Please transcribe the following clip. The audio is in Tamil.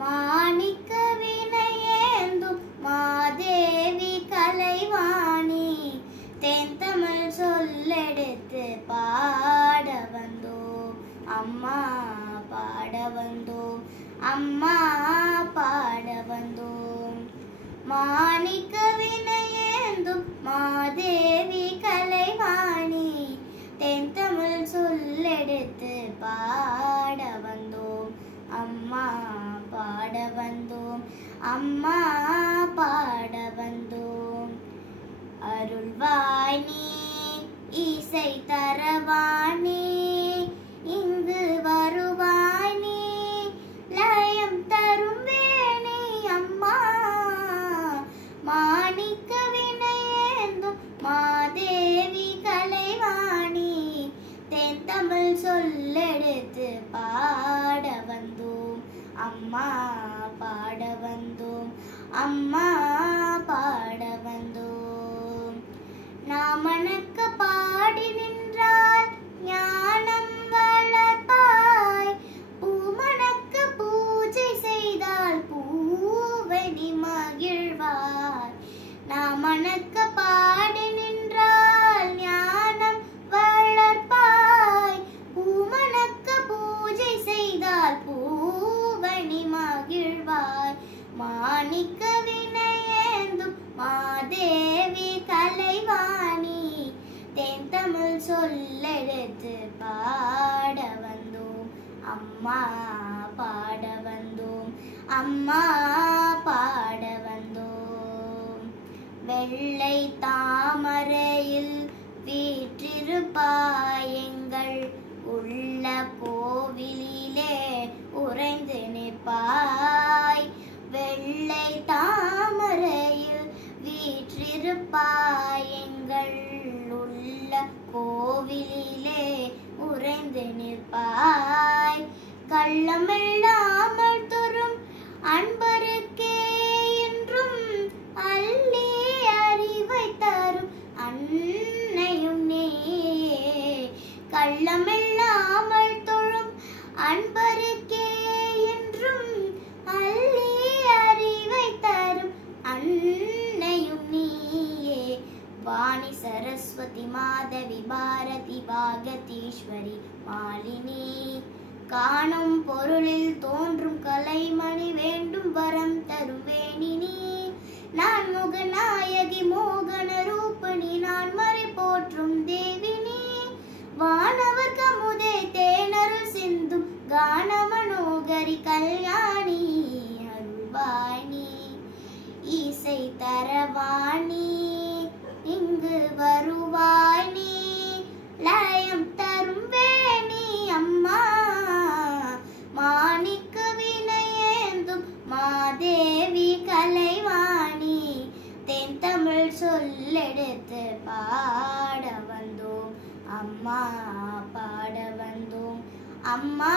மாணிக்க வினையேந்தும் மாதேவி கலைவாணி தென்தமிழ் சொல்லெடுத்து பாட வந்தோம் அம்மா பாட வந்தோம் அம்மா பாட வந்தோம். மாணிக்க வினையேந்தும் மாதேவி கலைவாணி தென்தமிழ் சொல்லெடுத்து பாட வந்தோம் அம்மா பாட வந்தோம் அம்மா பாட வந்தோம். அருள்வாய் நீ இசை தரவாணி இங்கு வருவாய் நீ லயம் தரும் வேணி அம்மா. மாணிக்க வினையேந்தும் மாதேவி கலைவாணி தென்தமிழ் சொல்லெடுத்து பாட வந்தோம் அம்மா பாட வந்தோம் அம்மா பாட வந்தோம். நாமணக்க பாடி நின்றால் ஞானம் வளர்ப்பாய் பூமணக்க பூஜை செய்தால் பூவனி மகிழ்வாய். நாமணக்க பாடி நின்றால் ஞானம் வளர்ப்பாய் பூமணக்க பூஜை செய்தால் பூவனி மகிழ்வாய். மாணிக்க வினையேந்தும் மாதேவி கலைவாணி தென்தமிழ் சொல்லெடுத்து பாட வந்தோம் அம்மா பாட வந்தோம் அம்மா பாட வந்தோம். வெள்ளை தாமரையில் வீற்றிருப்பாய் எங்கள் உள்ள கோவிலிலே உறைந்து நிற்பாய். வெள்ளை தாமரையில் வீற்றிருப்பாய் எங்கள் உள்ள கோவிலிலே உறைந்து நிற்பாய். கள்ளமில்லாமல் தரும் அன்பருக்கே என்றும் அள்ளி அறிவை தரும் அன்னையும் நீயே. கள்ளமில்லாமல் தொழும் அன்பருக்கே என்றும் அள்ளி அறிவை தரும் அன்னையும் நீயே. வாணி சரஸ்வதி மாதவி பாரதி பாகதீஸ்வரி மாலினி காணும் பொருளில் தோன்றும் கலைமணி வேண்டும் வரம் தரும் வேணினி. நான் முகநாயகி மோகன ரூபணி நான் மறை போற்றும் தேவினி. வானவர் கமுதே தேனருள் சிந்தும் கான மனோகரி கல்யாணி அருள்வாணி இசை தரவாணி இங்கு வருவாய் நீ லயம் தரும் வேணி அம்மா. மாணிக்க வினையேந்தும் மாதேவி கலைவாணி தென்தமிழ் சொல்லெடுத்து பாட வந்தோம் அம்மா பாட வந்தோம் அம்மா